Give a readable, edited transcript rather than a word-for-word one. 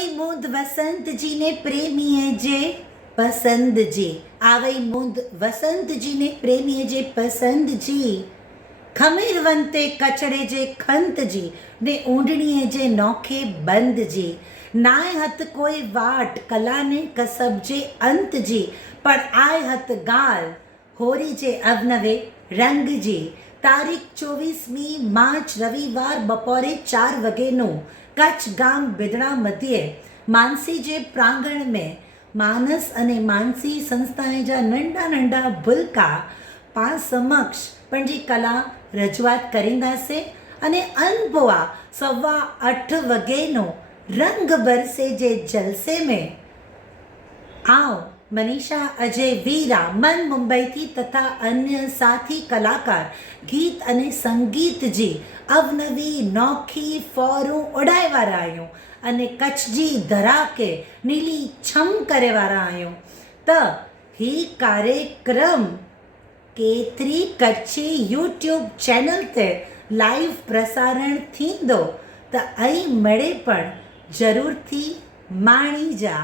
आवई मूंद वसंत जी ने प्रेमीए जे पसंद जी। आवई मूंद वसंत जी ने प्रेमीए जे पसंद जी। खमीर वंते कचड़े जे खंत जी ने ऊंडणीअ जे नौखे बंद जी। नाए हथ कोई वाट कला ने कसब जे अंत जी, पर आए हथ गाल होरी जे अवनवे रंग जी। तारीख 24મી માર્ચ રવિવાર બપોરે 4 વાગ્યેનું કચ્છ ગામ બિદડા મધ્યે માનસી જે પ્રાંગણ में માનસ અને માનસી સંસ્થાએ जा नंढा नंढा ભૂલકા पाण समक्ष पंहिंजी कला रजूआत करींदासीं अने अनबुआ 8:15 वॻेनो रंग बरसे जे जलसे में आओ मनीषा अजय वीरा मन मुंबई थी तथा अन्य साथी कलाकार गीत अने संगीत जी अवनवी नौखी फौरूं उड़ाए वारा आहियूं अने कच्छ जी धरा के नीली छम करे वारा आहियूं। त ही कार्यक्रम केतरी कच्छी यूट्यूब चैनल ते लाइव प्रसारण थींदो त अई मड़े पण जरूर थी माणी जा।